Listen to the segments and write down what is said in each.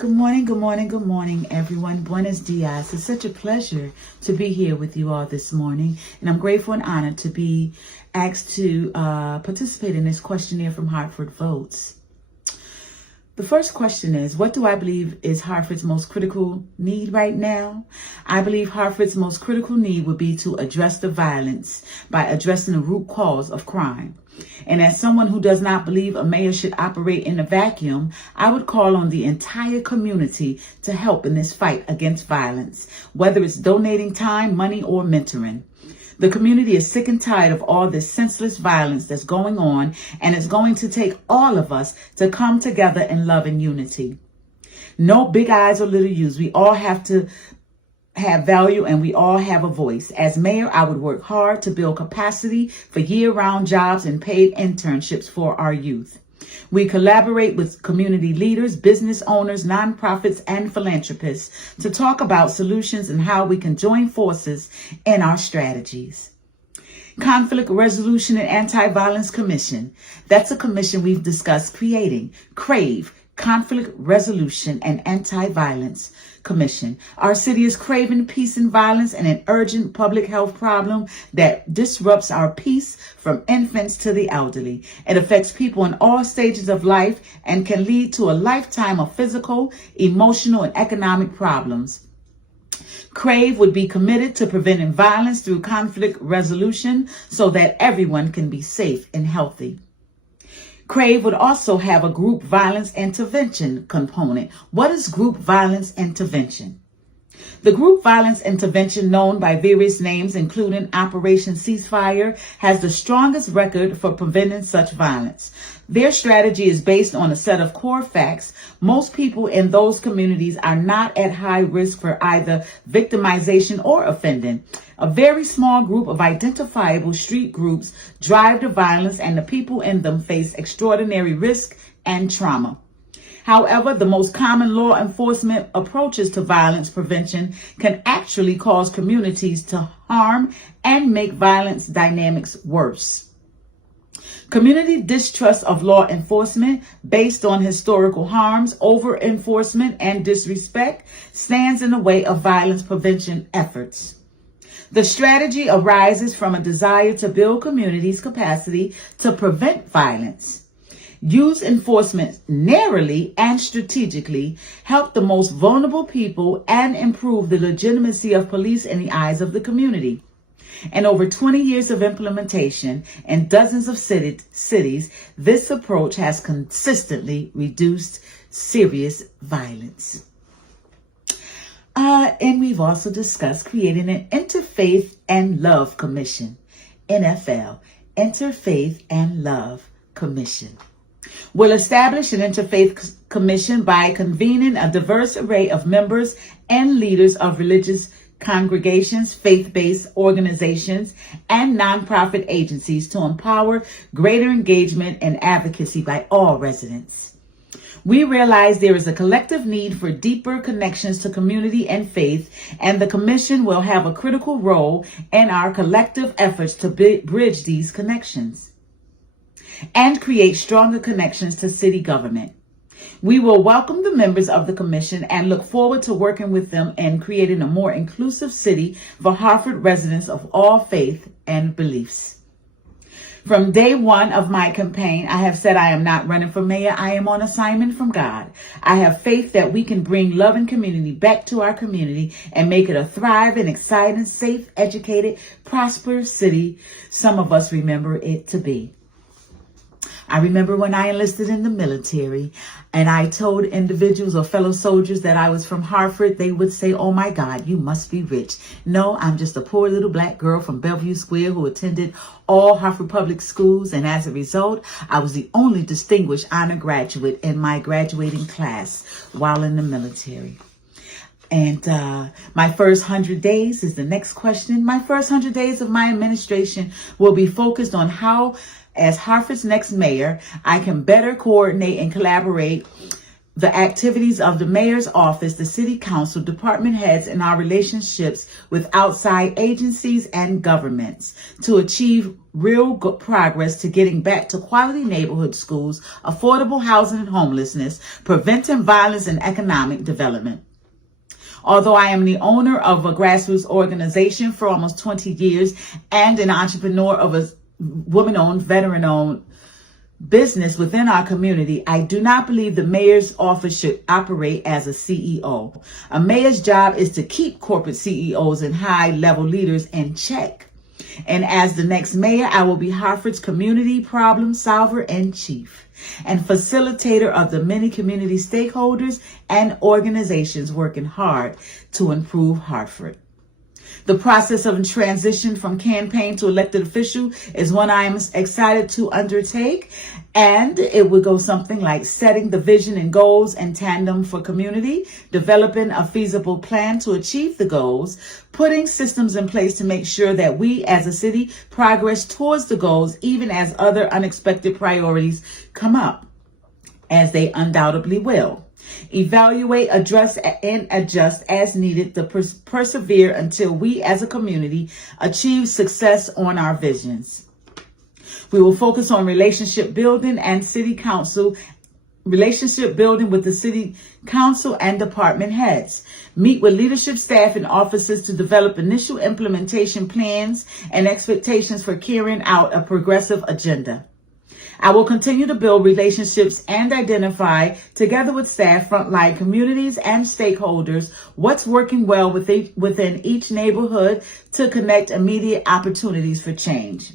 Good morning, good morning, good morning, everyone. Buenos dias. It's such a pleasure to be here with you all this morning, and I'm grateful and honored to be asked to participate in this questionnaire from Hartford Votes. The first question is, what do I believe is Hartford's most critical need right now? I believe Hartford's most critical need would be to address the violence by addressing the root cause of crime. And as someone who does not believe a mayor should operate in a vacuum, I would call on the entire community to help in this fight against violence, whether it's donating time, money, or mentoring. The community is sick and tired of all this senseless violence that's going on, and it's going to take all of us to come together in love and unity. No big eyes or little U's. We all have to have value and we all have a voice. As mayor, I would work hard to build capacity for year-round jobs and paid internships for our youth. We collaborate with community leaders, business owners, nonprofits, and philanthropists to talk about solutions and how we can join forces in our strategies. Conflict Resolution and Anti-Violence Commission. That's a commission we've discussed creating. CRAVE, Conflict Resolution and Anti-Violence Commission. Our city is craving peace and violence and an urgent public health problem that disrupts our peace from infants to the elderly. It affects people in all stages of life and can lead to a lifetime of physical, emotional, and economic problems. CRAVE would be committed to preventing violence through conflict resolution so that everyone can be safe and healthy. CRAVE would also have a group violence intervention component. What is group violence intervention? The group violence intervention, known by various names, including Operation Ceasefire, has the strongest record for preventing such violence. Their strategy is based on a set of core facts. Most people in those communities are not at high risk for either victimization or offending. A very small group of identifiable street groups drive the violence, and the people in them face extraordinary risk and trauma. However, the most common law enforcement approaches to violence prevention can actually cause communities to harm and make violence dynamics worse. Community distrust of law enforcement based on historical harms, over-enforcement, and disrespect stands in the way of violence prevention efforts. The strategy arises from a desire to build communities' capacity to prevent violence. Use enforcement narrowly and strategically, help the most vulnerable people, and improve the legitimacy of police in the eyes of the community. In over 20 years of implementation in dozens of cities, this approach has consistently reduced serious violence. And we've also discussed creating an Interfaith and Love Commission, NFL, Interfaith and Love Commission. We'll establish an interfaith commission by convening a diverse array of members and leaders of religious congregations, faith-based organizations, and nonprofit agencies to empower greater engagement and advocacy by all residents. We realize there is a collective need for deeper connections to community and faith, and the Commission will have a critical role in our collective efforts to bridge these connections and create stronger connections to city government. We will welcome the members of the Commission and look forward to working with them in creating a more inclusive city for Hartford residents of all faith and beliefs. From day one of my campaign, I have said I am not running for mayor. I am on assignment from God. I have faith that we can bring love and community back to our community and make it a thriving, exciting, safe, educated, prosperous city some of us remember it to be. I remember when I enlisted in the military and I told individuals or fellow soldiers that I was from Hartford, they would say, "Oh my God, you must be rich." No, I'm just a poor little black girl from Bellevue Square who attended all Hartford public schools. And as a result, I was the only distinguished honor graduate in my graduating class while in the military. And my first 100 days is the next question. My first 100 days of my administration will be focused on how, as Hartford's next mayor, I can better coordinate and collaborate the activities of the mayor's office, the city council, department heads, and our relationships with outside agencies and governments to achieve real good progress to getting back to quality neighborhood schools, affordable housing and homelessness, preventing violence and economic development. Although I am the owner of a grassroots organization for almost 20 years and an entrepreneur of a woman-owned, veteran-owned business within our community, I do not believe the mayor's office should operate as a CEO. A mayor's job is to keep corporate CEOs and high-level leaders in check. And as the next mayor, I will be Hartford's community problem solver and chief, and facilitator of the many community stakeholders and organizations working hard to improve Hartford. The process of transition from campaign to elected official is one I am excited to undertake, and it would go something like setting the vision and goals in tandem for community, developing a feasible plan to achieve the goals, putting systems in place to make sure that we as a city progress towards the goals even as other unexpected priorities come up, as they undoubtedly will. Evaluate, address, and adjust as needed to persevere until we as a community achieve success on our visions. We will focus on relationship building with the city council and department heads. Meet with leadership staff and officers to develop initial implementation plans and expectations for carrying out a progressive agenda. I will continue to build relationships and identify, together with staff, frontline communities, and stakeholders, what's working well within each neighborhood to connect immediate opportunities for change.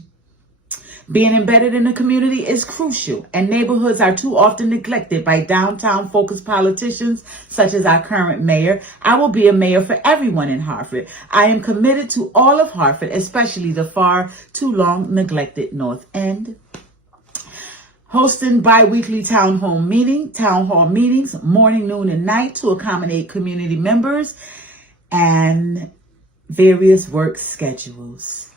Being embedded in the community is crucial, and neighborhoods are too often neglected by downtown-focused politicians such as our current mayor. I will be a mayor for everyone in Hartford. I am committed to all of Hartford, especially the far too long neglected North End. Hosting bi-weekly town hall meetings, morning, noon, and night to accommodate community members and various work schedules.